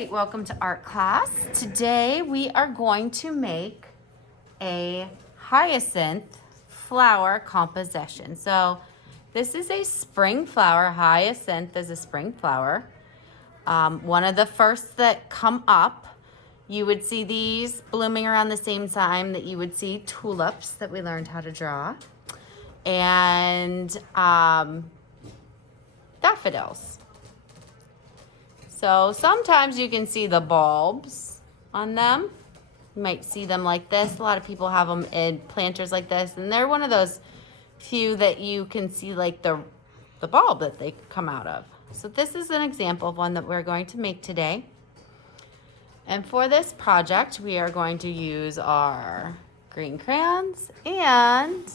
right, welcome to art class. Today we are going to make a hyacinth flower composition. So this is a spring flower. Hyacinth is a spring flower. One of the first that come up. You would see these blooming around the same time that you would see tulips that we learned how to draw. And daffodils. So sometimes you can see the bulbs on them. You might see them like this. A lot of people have them in planters like this, and they're one of those few that you can see like the bulb that they come out of. So this is an example of one that we're going to make today. And for this project, we are going to use our green crayons and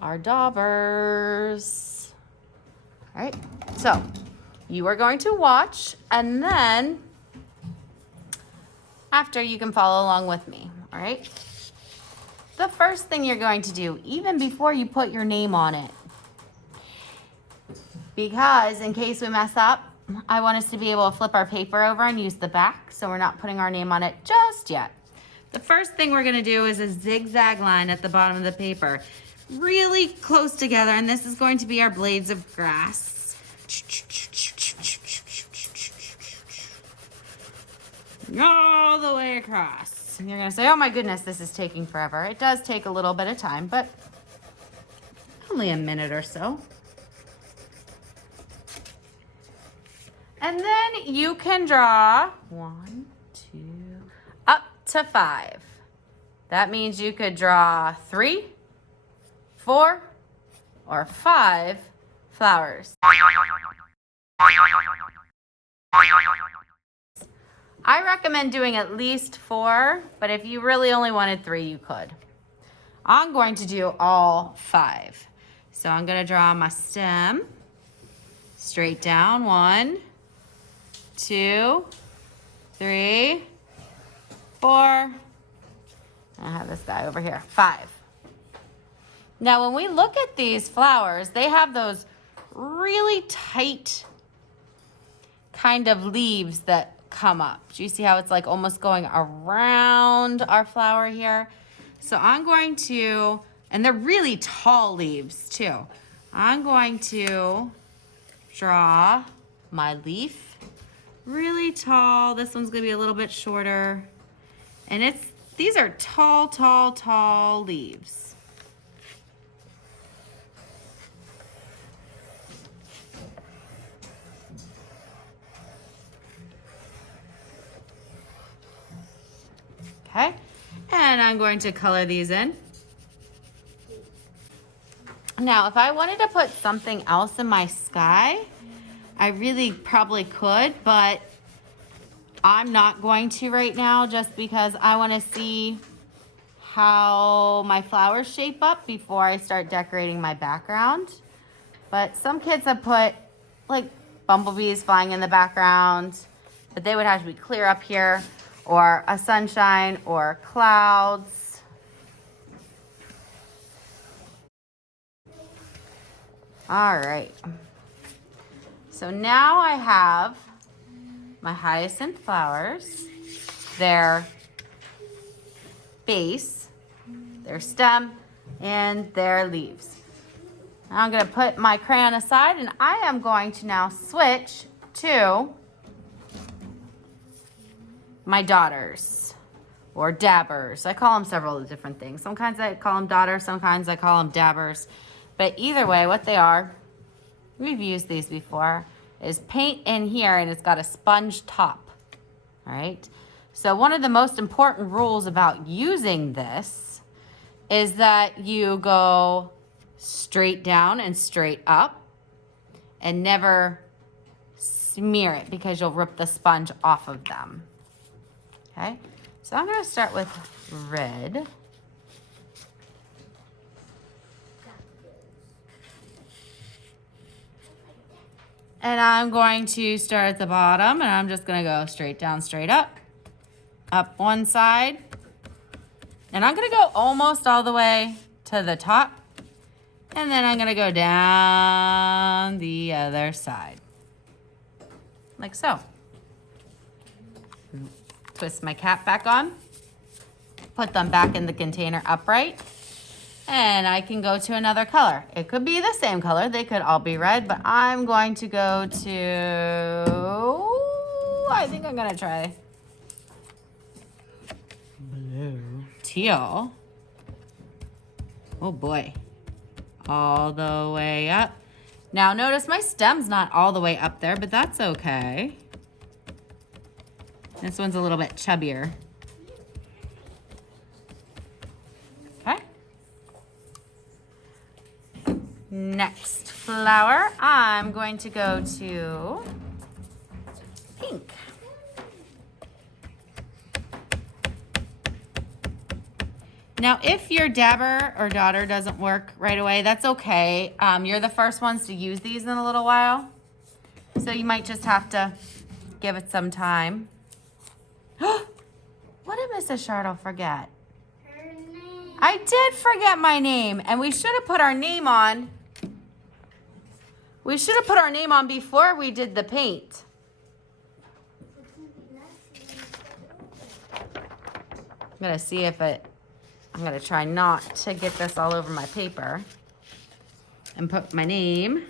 our daubers. All right, so you are going to watch, and then after you can follow along with me, all right? The first thing you're going to do, even before you put your name on it, because in case we mess up, I want us to be able to flip our paper over and use the back, so we're not putting our name on it just yet. The first thing we're gonna do is a zigzag line at the bottom of the paper, really close together, and this is going to be our blades of grass. All the way across. And you're gonna say, oh my goodness, this is taking forever. It does take a little bit of time, but only a minute or so. And then you can draw 1, 2, up to 5. That means you could draw 3, 4, or 5 flowers. I recommend doing at least 4, but if you really only wanted 3, you could. I'm going to do all 5. So I'm going to draw my stem straight down. 1, 2, 3, 4. I have this guy over here. 5. Now, when we look at these flowers, they have those really tight kind of leaves that come up. Do you see how it's like almost going around our flower here? So I'm going to, and they're really tall leaves too. I'm going to draw my leaf really tall. This one's gonna be a little bit shorter. And these are tall, tall, tall leaves. Okay, and I'm going to color these in. Now, if I wanted to put something else in my sky, I really probably could, but I'm not going to right now just because I want to see how my flowers shape up before I start decorating my background. But some kids have put like bumblebees flying in the background, but they would have to be clear up here, or a sunshine or clouds. All right. So now I have my hyacinth flowers, their base, their stem, and their leaves. Now I'm going to put my crayon aside, and I am going to now switch to my daughters or dabbers. I call them several different things. Sometimes I call them daughters, sometimes I call them dabbers. But either way, what they are, we've used these before, is paint in here and it's got a sponge top. All right. So one of the most important rules about using this is that you go straight down and straight up and never smear it because you'll rip the sponge off of them. Okay, so I'm going to start with red. And I'm going to start at the bottom, and I'm just going to go straight down, straight up one side. And I'm going to go almost all the way to the top. And then I'm going to go down the other side, like so. Twist my cap back on. Put them back in the container upright. And I can go to another color. It could be the same color. They could all be red, but I'm going to go to, I think I'm gonna try blue. Teal. Oh boy. All the way up. Now notice my stem's not all the way up there, but that's okay. This one's a little bit chubbier. Okay. Next flower, I'm going to go to pink. Now, if your dabber or daughter doesn't work right away, that's okay. You're the first ones to use these in a little while. So you might just have to give it some time. What did Mrs. Shardle forget? Her name. I did forget my name, and we should have put our name on. We should have put our name on before we did the paint. I'm gonna see if I'm gonna try not to get this all over my paper and put my name.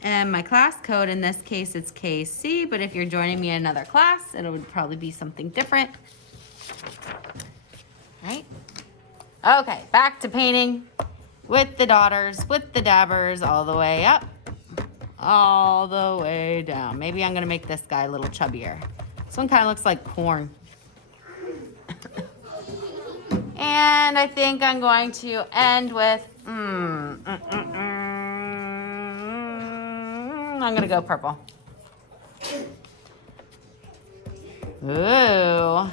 And my class code, in this case, it's KC, but if you're joining me in another class, it would probably be something different. Right? Okay, back to painting with the daughters, with the dabbers, all the way up, all the way down. Maybe I'm gonna make this guy a little chubbier. This one kind of looks like corn. And I think I'm going to end with, I'm gonna go purple. Ooh.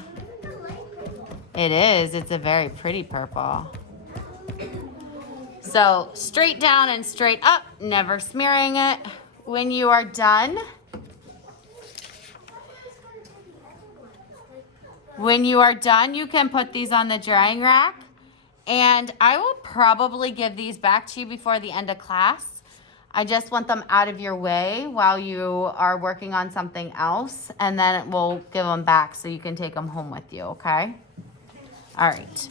It is, it's a very pretty purple. So straight down and straight up, never smearing it. When you are done, you can put these on the drying rack. And I will probably give these back to you before the end of class. I just want them out of your way while you are working on something else, and then we'll give them back so you can take them home with you, okay? All right.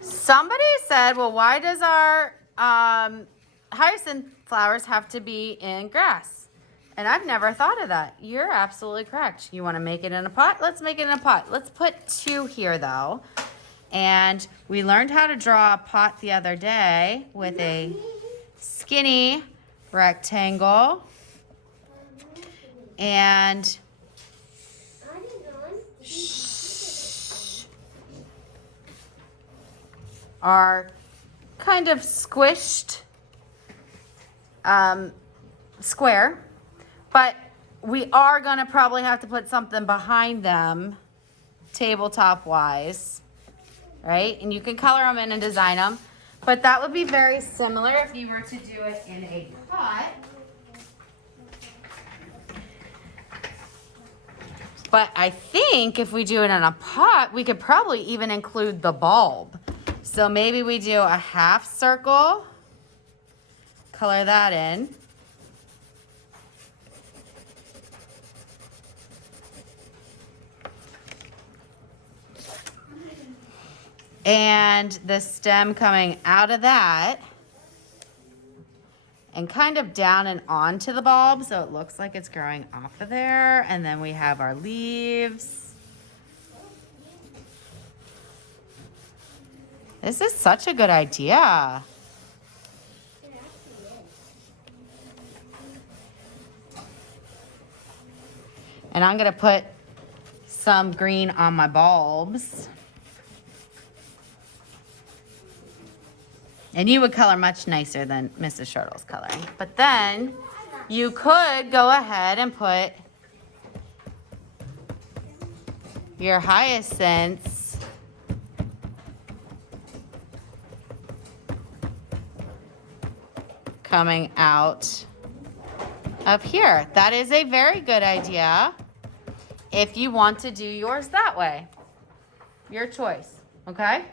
Somebody said, well, why does our hyacinth flowers have to be in grass? And I've never thought of that. You're absolutely correct. You want to make it in a pot? Let's make it in a pot. Let's put 2 here, though. And we learned how to draw a pot the other day with a skinny rectangle. And our kind of squished square. But we are going to probably have to put something behind them, tabletop-wise, right? And you can color them in and design them. But that would be very similar if you were to do it in a pot. But I think if we do it in a pot, we could probably even include the bulb. So maybe we do a half circle, color that in. And the stem coming out of that and kind of down and onto the bulb so it looks like it's growing off of there. And then we have our leaves. This is such a good idea. And I'm gonna put some green on my bulbs. And you would color much nicer than Mrs. Shardle's coloring. But then you could go ahead and put your hyacinths coming out up here. That is a very good idea if you want to do yours that way. Your choice, okay?